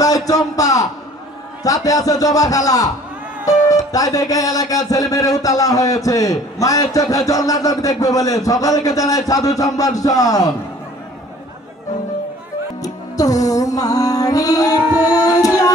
ভাই চম্পা, সাথে আছে জবা খালা। তাই দেখে এলাকার ছেলে মেয়েরা উতালা হয়েছে মায়ের চোখে জল নাটক দেখবে বলে। সকলকে জানাই সাধু সম্ভাষণ। তোমারি পূজা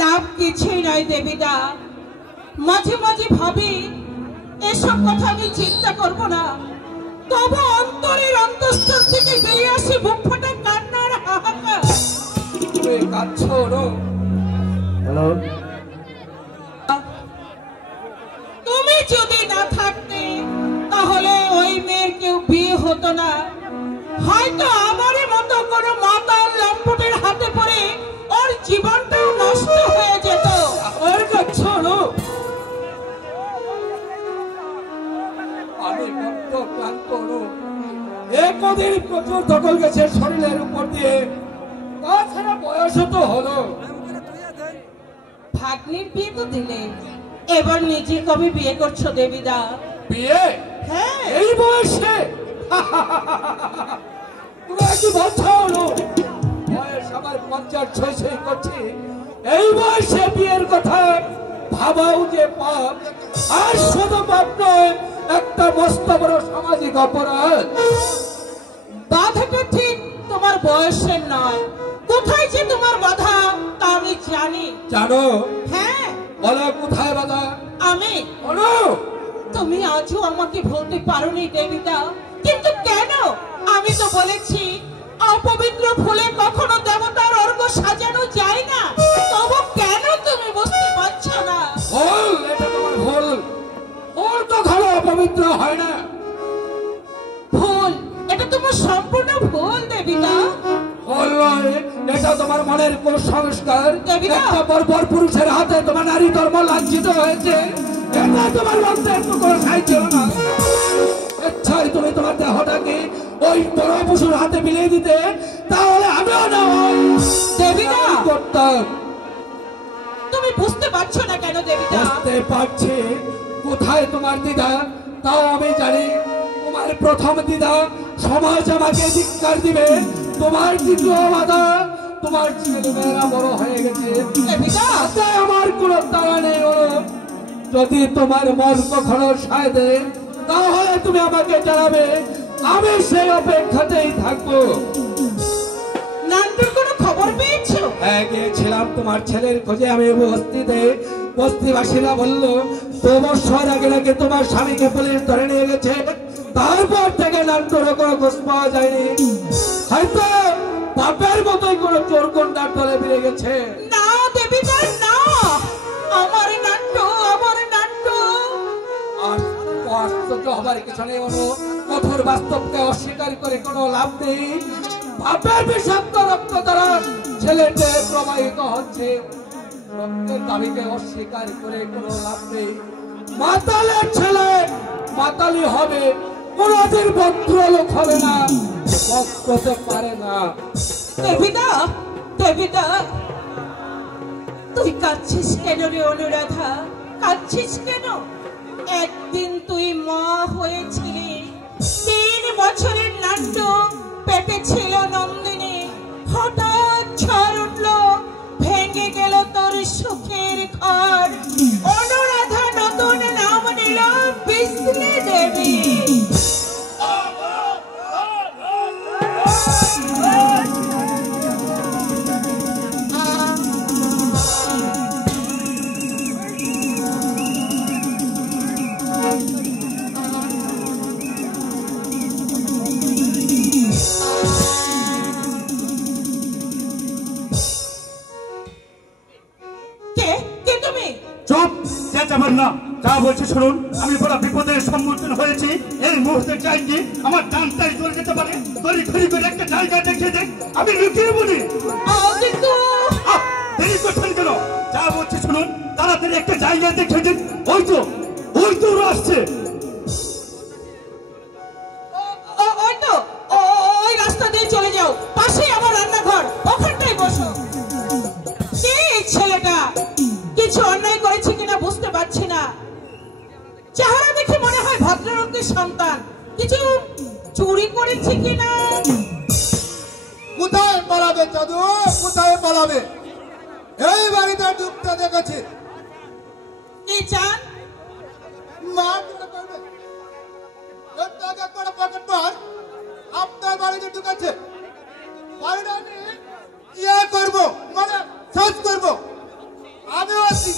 লাভ কিছুই নয় দেবীদা। মাঝে মাঝে ভাবি এসব কথা আমি চিন্তা করব না, তবু অন্তরের অন্তঃস্থল থেকে বেরিয়ে আসে বুক ফাটা কান্নার হাহাকার। তুমি যদি না থাকতে তাহলে ওই মেয়ের কেউ বিয়ে হতো না, হয়তো আমারই মতো কোনো মাতাল লম্পটের হাতে পড়ে ওর জীবনটাও নষ্ট হয়ে যেত। আমার কাছে আমি বড্ড ক্লান্ত। একদিন প্রচুর দখল গেছে শরীরের উপর দিয়ে, তাছাড়া বয়স তো হলো। ভাগ্নির বিয়ে তো দিলে, এবার নিজে কবে বিয়ে করছো দেবীদা? বিয়ে? হ্যাঁ। এই বয়সে? তুমি কি বলছো? বয়স আমার 50-56 করছি, এই বয়সে বিয়ের কথা ভাবাও যে পাপ। আর শুধু পাপ নয়, একটা মস্ত বড় সামাজিক অপরাধ। বাধাটা ঠিক তোমার বয়সের নয়, কোথায় যে তোমার বাধা তা আমি জানি। জানো? হ্যাঁ। বলো কোথায় বাধা? আমি বলো। তুমি আজও আমাকে বলতে পারোনি দেবীদা, কিন্তু কেন? আমি তো বলেছি অপবিত্র ফুলে কখনো দেবতার অর্ঘ্য সাজানো যায় না, তবু কেন তুমি বুঝতে পারছো না? ভুল, এটা তোমার ভুল। ফুল তো ঘরে অপবিত্র হয় না। ভুল, এটা তোমার সম্পূর্ণ ভুল দেবীদা। ভুল নয়, এটা তোমার মনের কুসংস্কার। দেবীদা, একটা বর্বর পুরুষের হাতে তোমার নারী ধর্ম লাঞ্ছিত হয়েছে, এটা তোমার মধ্যে একটু কোনো সাহায্য না। ইচ্ছায় তুমি তোমার দেহটাকে ওই বড় পশুর হাতে বিলিয়ে দিতে, তাহলে আমিও না দেবীদা করতাম। তুমি বুঝতে পারছো না কেন দেবীদা? বুঝতে পারছি। কোথায় তোমার দ্বিধা তাও আমি জানি। তোমার প্রথম দ্বিধা, সমাজ আমাকে ধিক্কার দিবে। তোমার দ্বিতীয় বাধা, তোমার ছেলেমেয়েরা বড় হয়ে গেছে, তাতে আমার কোনো তাড়া নেই। যদি তোমার মন কখনো সায় দেয়, তাহলে তুমি আমাকে জানাবে, আমি সেই অপেক্ষাতেই থাকবো। নান্টুর কোনো খবর পেয়েছো? হ্যাঁ, গিয়েছিলাম তোমার ছেলের খোঁজে। আমি বস্তিতে বস্তিবাসীরা বলল 2 বছর আগে নাকি তোমার স্বামীকে পুলিশ ধরে নিয়ে গেছে, তারপর থেকে নান্টুর কোনো খোঁজ পাওয়া যায়নি। হয়তো বাপের মতোই কোনো চোর গুন্ডার দলে বেড়ে গেছে। না দেবীদা না, আমার নান্টু, আমার নান্টু। আর আশ্চর্য হবার কিছু নেই অনু, কঠোর বাস্তবকে অস্বীকার করে কোনো লাভ নেই। বাপের বিষাক্ত রক্ত দ্বারা ছেলেতে প্রবাহিত হচ্ছে, রক্তের দাবিকে অস্বীকার করে কোনো লাভ নেই। মাতালের ছেলে মাতালি হবে, কোনদিন ভদ্রলোক হবে না, ভক্ত হতে পারে না। দেবীদা, দেবীদা, তুই কাঁদছিস কেন রে অনুরাধা? কাঁদছিস কেন? একদিন তুই মা হয়েছিলি, 3 বছরের নাট্য পেটে ছিল নন্দিনী, হঠাৎ ঝড় উঠলো, ভেঙে গেল তোর সুখের ঘর। অনুরাধা নতুন নাম নিল বিষ্ণু দেবী। চুপ, চেঁচাবেন না। যা বলছি শুনুন, আমি বড় বিপদের সম্মুখীন হয়েছি। এই মুহূর্তে চাই কি আমার ডানটাই চলে যেতে পারে, তৈরি তৈরি করে একটা জায়গা দেখিয়ে দেখ, আমি লুকিয়ে বলি। দেরি করছেন কেন? যা বলছি শুনুন, তাড়াতাড়ি একটা জায়গা দেখিয়ে দিন। ওই তো ওরা আসছে। ওই রাস্তা দিয়ে চলে যাও, পাশেই আমার রান্নাঘর, ওখানটাই বসো। কে এই ছেলেটা? কিছু অন্যায় করেছে কিনা বুঝতে পারছি না। চেহারা দেখে মনে হয় ভদ্রলোকের সন্তান। কিছু চুরি করেছে কিনা? কোথায় পালাবে দাদু, কোথায় পালাবে? এই বাড়িতে ঢুকতে দেখেছি। কি চান? মার দিতে পারবে? এর তো আগে একটা পকেট মার আপনার বাড়িতে ঢুকেছে। বাড়িটা আমি ইয়ে করবো, মানে সার্চ করবো। আমি হচ্ছি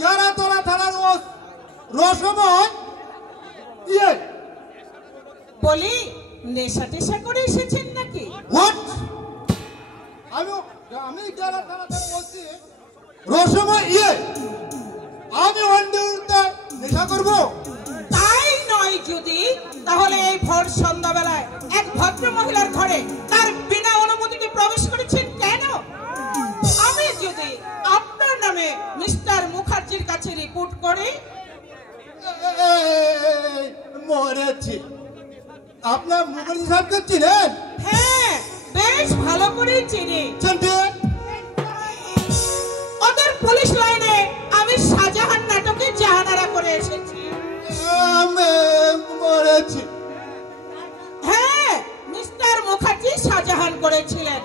গেরাতলা থানার রসময় ইয়ে বলি, নেশা টেশা করে এসেছেন নাকি? হোয়াট? আমি গেরাতলা থানা বলছি রসময় ইয়ে, আমি ওয়ান্ডারতে নেশা করবো? তাই নয় যদি, তাহলে এই ভোর সন্ধ্যাবেলায় এক ভদ্র মহিলার ঘরে তার বিনা অনুমতিতে প্রবেশ করেছেন কেন? আমি যদি আপনার নামে মিস্টার মুখার্জির কাছে রিপোর্ট করি? মরেছি। আপনার মুখার্জি সাহেবকে চিনেন? হ্যাঁ, বেশ ভালো করে চিনি। ওদের পুলিশ লাইনে আমি শাহজাহান নাটকে জাহানারা করে এসেছি। মরেছি। হ্যাঁ, মিস্টার মুখার্জি শাহজাহান করেছিলেন।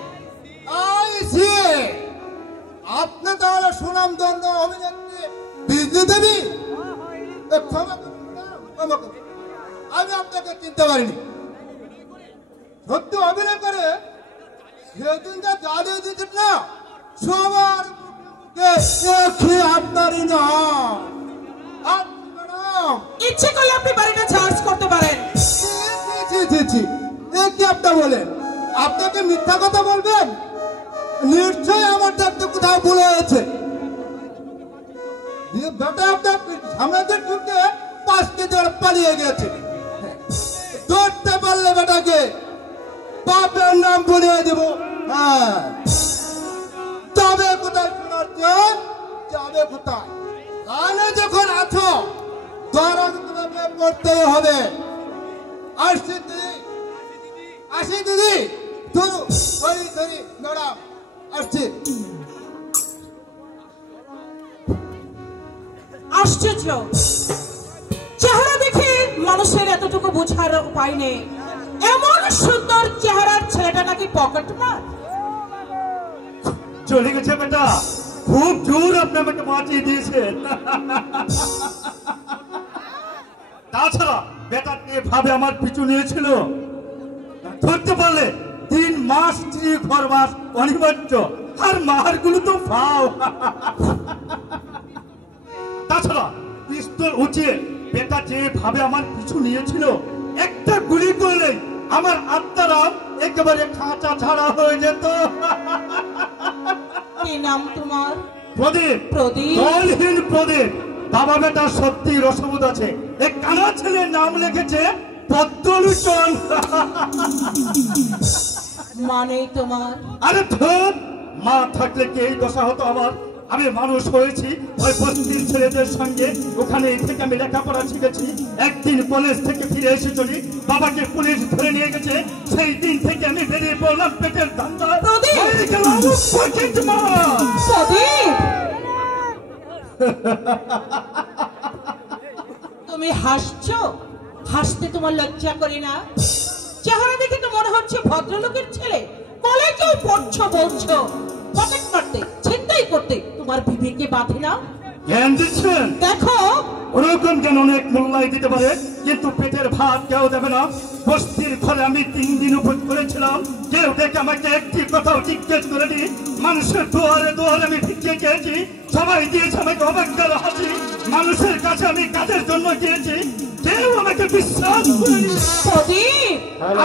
আপনি তাহলে সুনাম ধন্য অভিনেত্রী বিজলি দেবী? আমি আপনাকে চিনতে পারিনি। সত্যি অভিনয় করে সেদিন যা জাদু দিচ্ছেন না, সবার আপনারই না। ইচ্ছে করলে আপনি বাড়িটা চার্জ করতে পারেন। কি আপনি বলেন? আপনাকে মিথ্যা কথা বলবেন? নিশ্চয় আমার দেখতে কোথাও ভুলে গেছে। বেটা আপনার সামনে ঢুকতে 5 কেজি পালিয়ে গেছে। ধরতে পারলে বেটাকে বাপের নাম বলে দেব। হ্যাঁ, তবে কোথায় শোনাচ্ছেন? যাবে কোথায়? কানে যখন আছো ধরন তোমাকে পড়তেই হবে। আসছি দিদি, ধরি ম্যাডাম আসছি। আশ্চর্য, চেহারা দেখে মানুষের এতটুকু বোঝার উপায় নেই। এমন সুন্দর চেহারার ছেলেটা নাকি পকেট মার। চলে গেছে বেটা, খুব জোর আপনার বেটা বাঁচিয়ে দিয়েছেন। তাছাড়া বেটা এভাবে আমার পিছু নিয়েছিল, ধরতে পারলে 3 মাস 3 ঘর মাস অনিবার্য, আর মারগুলো তো ফাও। উঠিয়ে বেটা যেভাবে আমার পিছু নিয়েছিল, একটা গুলি করলে আমার আত্মারা একেবারে খাঁচা ছাড়া হয়ে যেত। কি নাম তোমার? প্রদীপ। প্রদীপ? দলহীন প্রদীপ। বাবা বেটা সত্যি রসবোধ আছে। এক কানা ছেলের নাম লিখেছে পদ্মলোচন। মানে তোমার? আরে ধর, মা থাকলে কি এই দশা হতো আমার? আমি মানুষ হয়েছি ওই বস্তির ছেলেদের সঙ্গে, ওখানে থেকে আমি লেখাপড়া শিখেছি। একদিন কলেজ থেকে ফিরে এসে চলি, বাবাকে পুলিশ ধরে নিয়ে গেছে। সেই দিন থেকে আমি বেরিয়ে পড়লাম পেটের ধান্দা। হয়ে গেলাম পকেটমার। প্রদীপ, তুমি হাসছো? হাসতে তোমার লজ্জা করি না? চেহারা দেখে তো মনে হচ্ছে ভদ্রলোকের ছেলে। কলেজেও পড়ছো বলছো, পকেট মারতে ছিনতাই করতে তোমার বিবেকে বাঁধে না? জ্ঞান দিচ্ছেন? দেখো, ওরকম জ্ঞান অনেক মূল্যায় দিতে পারে, কিন্তু পেটের ভাত কেউ দেবে না। বস্তির ঘরে আমি 3 দিন উপোস করেছিলাম। কেউ দেখে আমাকে একটি কথাও জিজ্ঞেস করেনি। মানুষের দুয়ারে দুয়ারে আমি ভিক্ষে চেয়েছি, সবাই দিয়েছে আমাকে অবাক্যার হাসি। মানুষের কাছে আমি কাজের জন্য গিয়েছি, কেউ আমাকে বিশ্বাস করেনি। প্রদীপ,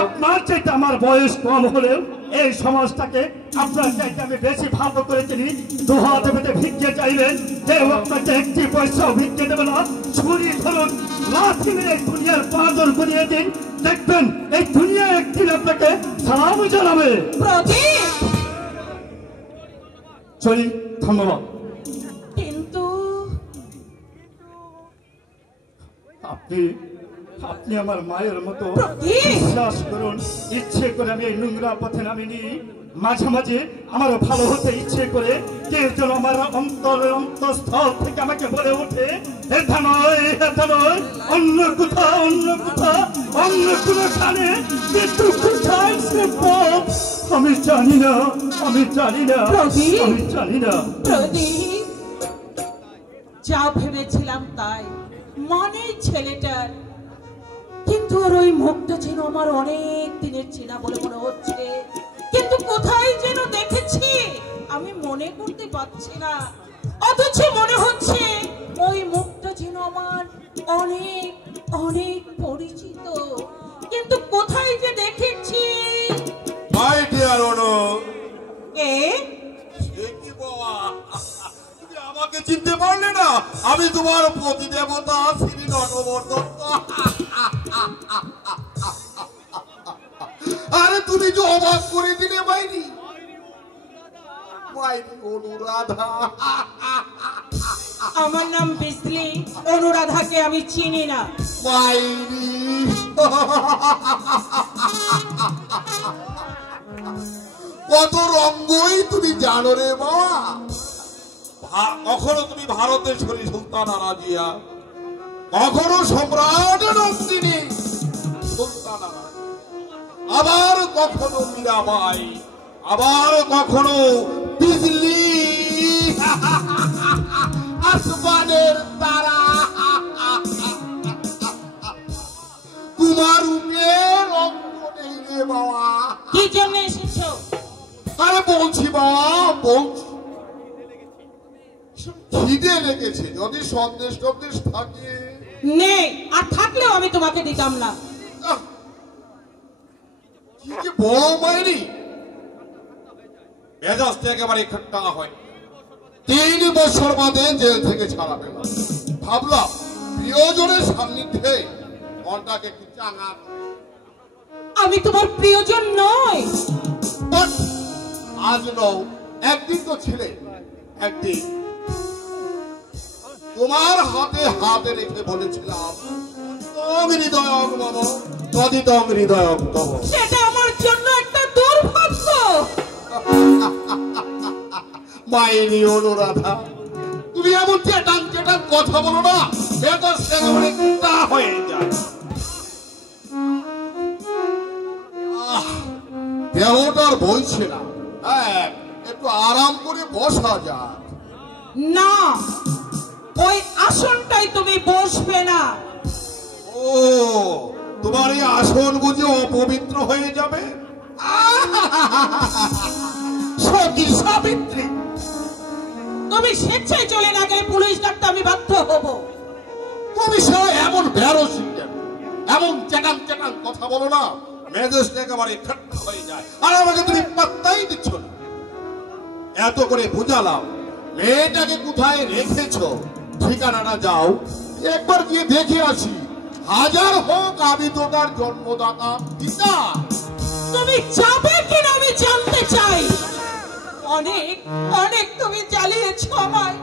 আপনার চাইতে আমার বয়স কম হলেও এই সমাজটাকে আপনার চাইতে আমি বেশি ভালো করে চিনি। দুহাতে পেতে ভিক্ষে চাইবেন, কেউ আপনাকে একটি পয়সাও ভিক্ষে দেবে না। ছুরি ধরুন, লাঠি মেরে দুনিয়ার পাঁদর করিয়ে দিন, দেখবেন এই দুনিয়া একদিন আপনাকে সালাম জানাবে। প্রদীপ, চলি, ধন্যবাদ। কিন্তু আপনি আমার মায়ের মতো। প্রদীপ, বিশ্বাস করুন, ইচ্ছে করে আমি এই নোংরা পথে নামিনি। মাঝে মাঝে আমারও ভালো হতে ইচ্ছে করে কেউ যেন আমার অন্তরের অন্তঃস্থল থেকে আমাকে বলে ওঠে, এটা নয়, এটা নয়, অন্য কোথাও, অন্য কোথাও, অন্য কোনো খানে, কিন্তু কোথায় সে পথ আমি জানি না, আমি জানি না, প্রদীপ, আমি জানি না। প্রদীপ, যা ভেবেছিলাম তাই। মানে ছেলেটার, কিন্তু ওর ওই মুখটা যেন আমার অনেক দিনের চেনা বলে মনে হচ্ছে, কিন্তু কোথায় যেন দেখেছি আমি মনে করতে পারছি না। অথচ মনে হচ্ছে ওই মুখটা যেন আমার অনেক অনেক পরিচিত, কিন্তু কোথায় যে দেখেছি। মাই ডিয়ার অনু, এ সে কি বাবা, তুমি আমাকে চিনতে পারলে না? আমি তোমার প্রতি দেবতা শ্রী নটবর্ধন। আরে তুমি যে অবাক করে দিলে মাইরি, মাইরি অনুরাধা। আমার নাম বিজলি, অনুরাধাকে আমি চিনি না। মাইরি, কত রঙ্গই তুমি জানো রে বাবা। কখনো তুমি ভারতেশ্বরী সুলতানা রাজিয়া, কখনো সম্রাট নন্দিনী সুলতানা, আবার কখনো মীরাবাই, আবার কখনো বিজলি আসমানের তারা। তোমার রূপের অঙ্গ নেই রে বাবা। কি জন্য এসেছো? আরে বলছি বাবা, বলছি খিদে লেগেছে, যদি সন্দেশ টন্দেশ থাকে। নেই, আর থাকলেও আমি তোমাকে দিতাম না। কি যে বড় মাইরি, মেজাজটা একেবারে খাট্টা হয়। 3 বছর বাদে জেল থেকে ছাড়া পেলাম, ভাবলাম প্রিয়জনের সান্নিধ্যে মনটাকে একটু চাঙা। আমি তোমার প্রিয়জন নই। বাট আজ নও, একদিন তো ছিলে। একদিন তোমার হাতে হাতে রেখে বলেছিলাম, তং হৃদয়ং মম তদিতং হৃদয়ং তব। সেটা আমার জন্য একটা দুর্ভাগ্য। মাইনি অনুরাধা, তুমি এমন চেটান চেটান কথা বলো না, ভেতর একেবারে তা হয়ে যায়। দেহটার বইছে না, একটু আরাম করে বসা যাক। না, ওই আসনটাই তুমি বসবে না। ও, তোমার এই আসন বুঝে অপবিত্র হয়ে যাবে? সতী সাবিত্রী, তুমি স্বেচ্ছায় চলে না গেলে পুলিশ ডাকতে আমি বাধ্য হব। তুমি সবাই এমন বেরোসি এমন চেটাং চেটাং কথা বলো না, মেজাজটা একেবারে ঠাট্টা হয়ে যায়। আর আমাকে তুমি পাত্তাই দিচ্ছ না। এত করে বুঝালাম, মেয়েটাকে কোথায় রেখেছো ঠিকানাটা যাও, একবার গিয়ে দেখে আসি। হাজার হোক আমি তো তার জন্মদাতা পিতা। তুমি যাবে কিনা আমি জানতে চাই। অনেক অনেক তুমি জ্বালিয়েছ আমায়,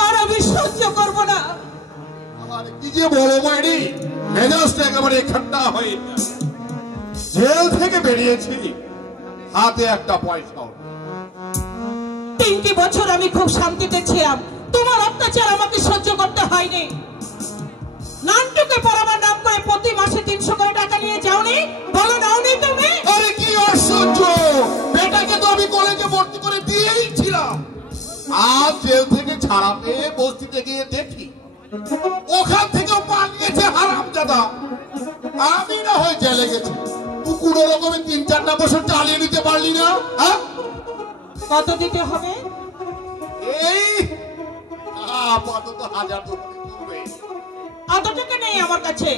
আর আমি সহ্য করবো না। আর কি যে বলো মাইরি, মেজাজটা একেবারে ঠাট্টা হয়ে যায়। জেল থেকে বেরিয়েছি, হাতে একটা পয়সাও। 3টি বছর আমি খুব শান্তিতে ছিলাম, তোমার অত্যাচার আমাকে সহ্য করতে হয়নি। নানটুকে পড়াবার নাম করে প্রতি মাসে 300 করে টাকা নিয়ে যাওনি, বলো নাওনি তুমি? আরে কি আশ্চর্য, বেটাকে তো আমি কলেজে ভর্তি করে দিয়েই ছিলাম। আজ জেল থেকে ছাড়া পেয়ে বস্তিতে গিয়ে দেখি ওখান থেকেও পালিয়েছে হারামজাদা। আমি না হয় জেলে গেছি, তুই কোনো রকমের 3-4টা বছর চালিয়ে নিতে পারলি না? কত দিতে হবে? এই আপাতত 1000 টাকা দিবে। অত টাকা নেই আমার কাছে,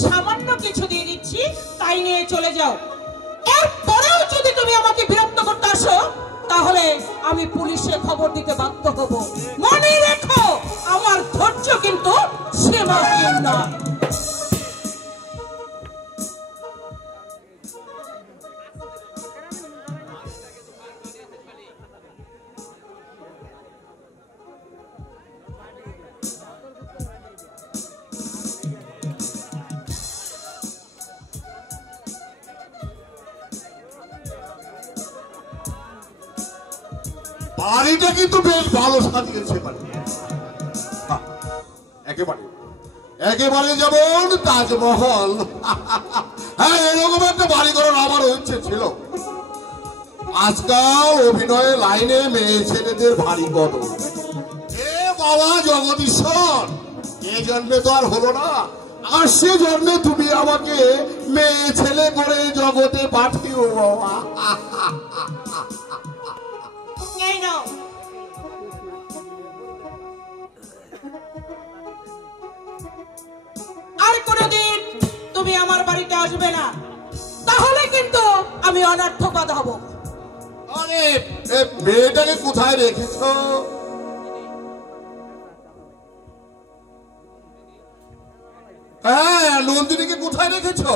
সামান্য কিছু দিয়ে দিচ্ছি, তাই নিয়ে চলে যাও। এরপরেও যদি তুমি আমাকে বিরক্ত করতে আসো, তাহলে আমি পুলিশে খবর দিতে বাধ্য হব। মনে রেখো, আমার ধৈর্য কিন্তু সীমাহীন নয়। বাড়িটা কিন্তু বেশ ভালো সাজিয়েছে। একেবারে একেবারে যেমন তাজমহল। হ্যাঁ, এরকম একটা বাড়ি করার আমার ইচ্ছে ছিল। আজকাল অভিনয়ের লাইনে মেয়ে ছেলেদের ভারী কদর। এ বাবা জগদীশ্বর, এ জন্মে তো আর হলো না, আর সে জন্মে তুমি আমাকে মেয়ে ছেলে করে জগতে পাঠিও বাবা। আর কোনদিন তুমি আমার বাড়িতে আসবে না, তাহলে কিন্তু আমি অনর্থকদ হব। আরে মেয়েটাকে কোথায় রেখেছো? হ্যাঁ, নন্দিনীকে কোথায় রেখেছো?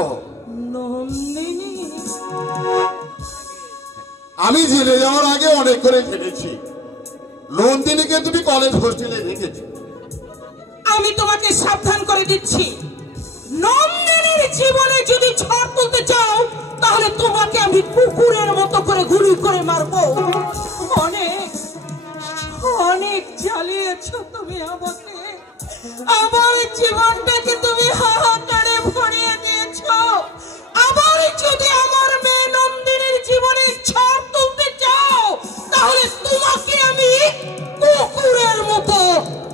নন্দিনী? আমি জেলে যাওয়ার আগে অনেক করে জেনেছি, নন্দিনীকে তুমি কলেজ হোস্টেলে রেখেছো। আমি তোমাকে সাবধান করে দিচ্ছি, নন্দিনীর জীবনে যদি ঝড় তুলতে চাও, তাহলে তোমাকে আমি কুকুরের মতো করে গুলি করে মারবো। অনেক অনেক জ্বালিয়েছ তুমি আমাকে, আমার জীবনটাকে তুমি হাহাকারে ভরিয়ে দিয়েছ। আবার যদি আমার মেয়ে নন্দিনীর জীবনে ঝড় তুলতে চাও, তাহলে তোমাকে আমি কুকুরের মতো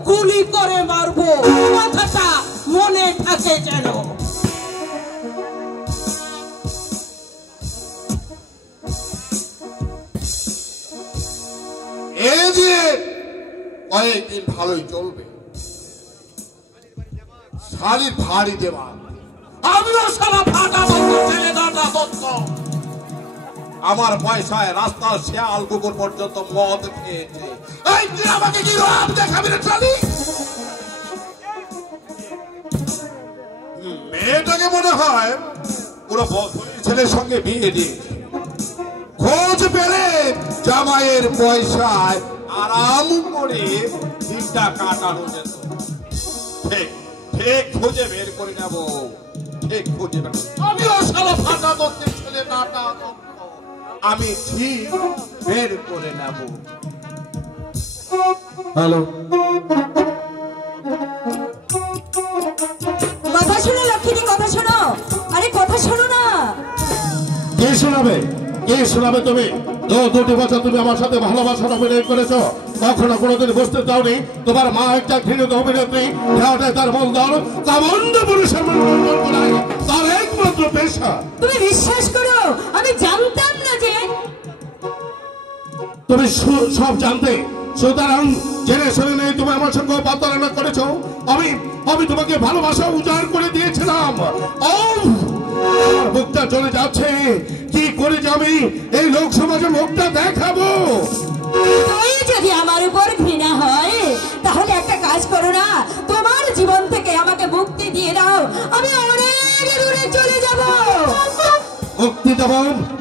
গুলি করে মারবো। কথাটা মনে থাকে যেন। এই যে কয়েকদিন ভালোই চলবে, শাড়ির ভারী দেওয়া, আমিও সারা ফাটা ছেলে দাঁড়া তত্ত্ব। আমার পয়সায় রাস্তার শেয়াল কুকুর পর্যন্ত মদ খেয়েছে। এই তুই আমাকে কি রাম দেখাবি রে ট্রালি? মেয়েটাকে মনে হয় পুরো ছেলের সঙ্গে বিয়ে দিয়েছে। খোঁজ পেলে জামাইয়ের পয়সায় আরাম করে দিনটা কাটানো যেত। ঠিক ঠিক খুঁজে বের করে নেব, ঠিক খুঁজে বের। আমিও সারা ফাটা দত্তের ছেলে নাটা, আমি ঠিক বের করে নেব। হ্যালো, কথা শোনো লক্ষ্মী, কথা শোনো। আরে কথা শোনো না। কে শোনাবে? কে শোনাবে? তুমি 2 বছর তুমি আমার সাথে ভালোবাসার অভিনয় করেছো, কখনো কোনোদিন বুঝতে দাওনি তোমার মা একটা ঘৃণিত অভিনেত্রী, দেওয়াটাই তার মূল দল। কামন্দ পুরুষের মনোরঞ্জন করাই তার একমাত্র পেশা। তুমি বিশ্বাস করো, আমি জানতাম না যে তুমি সব জানতে, সুতরাং জেনে শুনে নেই তুমি আমার সঙ্গে প্রতারণা করেছো। আমি তোমাকে ভালোবাসা উজাড় করে দিয়েছিলাম। মুখটা চলে যাচ্ছে, কি করে যাবি এই লোক সমাজে মুখটা দেখাবো? তুই যদি আমার উপর ঘৃণা হয় তাহলে একটা কাজ করো না, তোমার জীবন থেকে আমাকে মুক্তি দিয়ে দাও, আমি অনেক দূরে চলে যাব। মুক্তি দেব?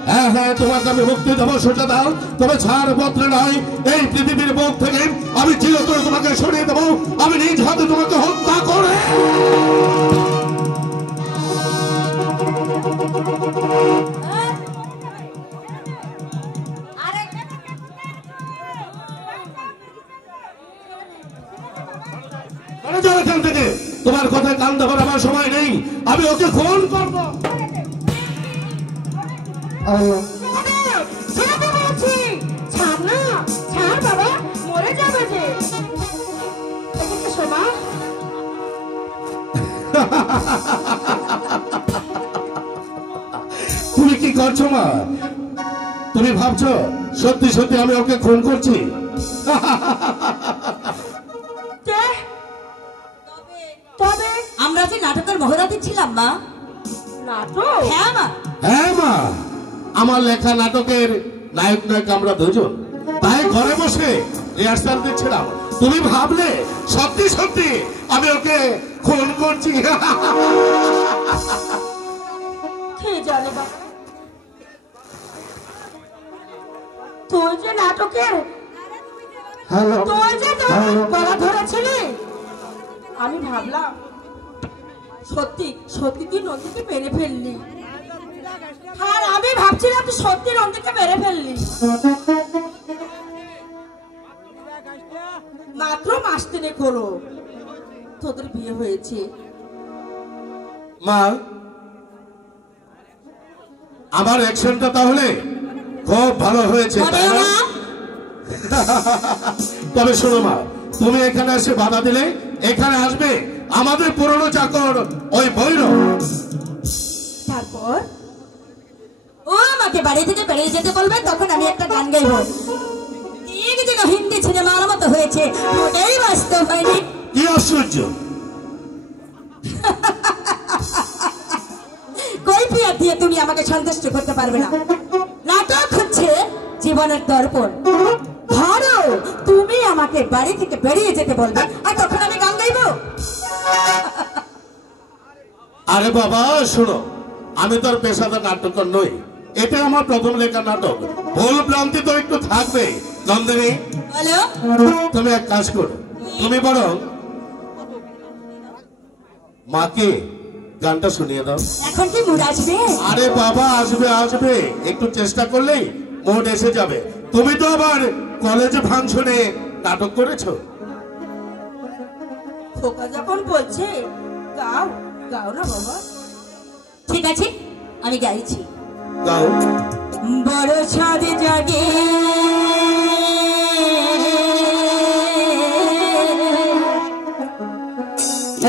হ্যাঁ হ্যাঁ, তোমাকে আমি মুক্তি দেবো, সেটা দাও। তবে ছাড় পত্র নয়, এই পৃথিবীর বুক থেকে আমি চিরতরে তোমাকে সরিয়ে দেবো, আমি নিজ হাতে তোমাকে হত্যা করে। এখান থেকে তোমার কথায় কান দেবার আমার সময় নেই, আমি ওকে খুন করবো। তুমি কি করছো মা? তুমি ভাবছো সত্যি সত্যি আমি ওকে খুন করছি? তবে আমরা যে নাটকের মহরাতি ছিলাম মা। নাটক? হ্যাঁ মা। হ্যাঁ মা, আমার লেখা নাটকের নায়ক নায়ক আমরা দুজন, তাই ঘরে বসে রিহার্সাল দিচ্ছিলাম। তুমি ভাবলে সত্যি সত্যি আমি ওকে খুন করছি? তুই যে নাটকের গলা ধরেছিলি, আমি ভাবলাম সত্যি সত্যি তুই নন্দীকে মেরে ফেললি, আর আমি ভাবছিলাম তুই সত্যি নন্দীকে মেরে ফেললি। মাত্র মাস তিনেক হলো তোদের বিয়ে হয়েছে। মা, আমার অ্যাকশনটা তাহলে খুব ভালো হয়েছে, তাই না? তবে শোনো মা, তুমি এখানে এসে বাধা দিলে এখানে আসবে আমাদের পুরনো চাকর ওই ভৈরব। তারপর ও আমাকে বাড়ি থেকে বেরিয়ে যেতে বলবে, তখন আমি একটা গান গাইব। ঠিক যেন হিন্দি সিনেমার মতো হয়েছে, ওটাই বাস্তব হয়নি। কি আশ্চর্য! কৈফিয়ত দিয়ে তুমি আমাকে সন্তুষ্ট করতে পারবে না। নাটক হচ্ছে জীবনের দর্পণ। ধরো তুমি আমাকে বাড়ি থেকে বেরিয়ে যেতে বলবে, আর তখন আমি গান গাইব। আরে বাবা শোনো, আমি তো আর পেশাদার নাট্যকার নই, এটা আমার প্রথম লেখা নাটক, ভুল ভ্রান্তি তো একটু থাকবে। নন্দিনী, তুমি এক কাজ করো, তুমি বরং মাকে গানটা শুনিয়ে দাও। এখন কি মুড আসবে? আরে বাবা আসবে আসবে, একটু চেষ্টা করলেই মুড এসে যাবে। তুমি তো আবার কলেজে ফাংশনে নাটক করেছো। খোকা যখন বলছে গাও, গাও না বাবা। ঠিক আছে, আমি গাইছি। গাও। বড় ছাদে জাগে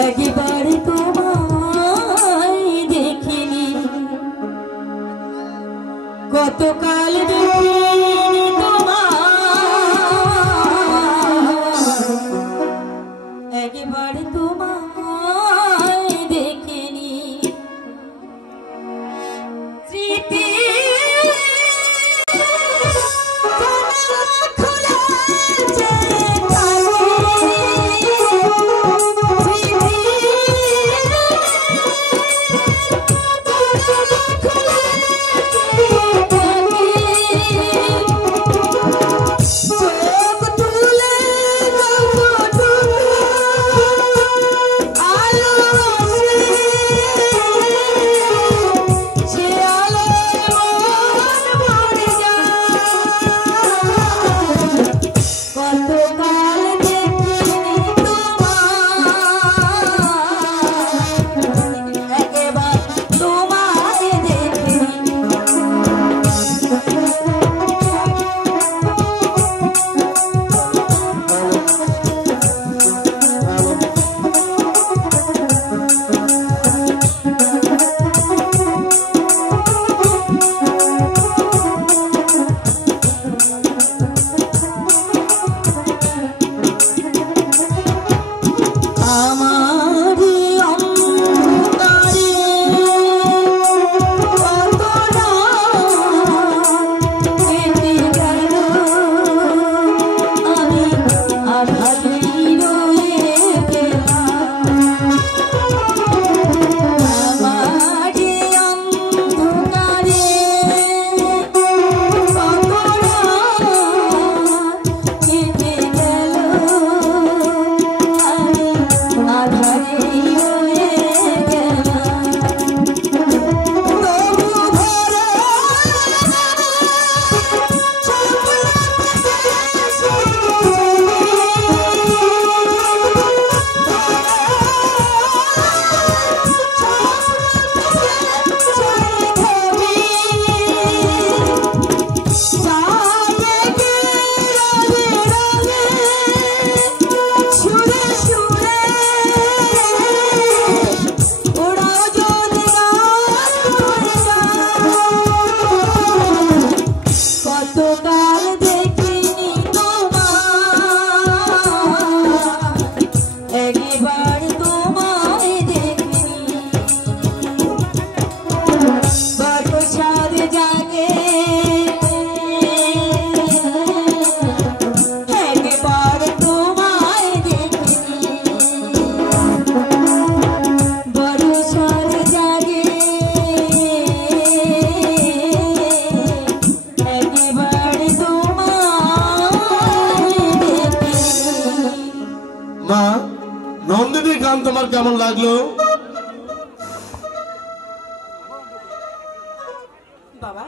একবার তোমায় দেখিনি, কতকাল দেখিনি তোমায়, একবার তোমায় দেখিনি। স্মৃতি নন্দিনীর গান তোমার কেমন লাগলো? বাবা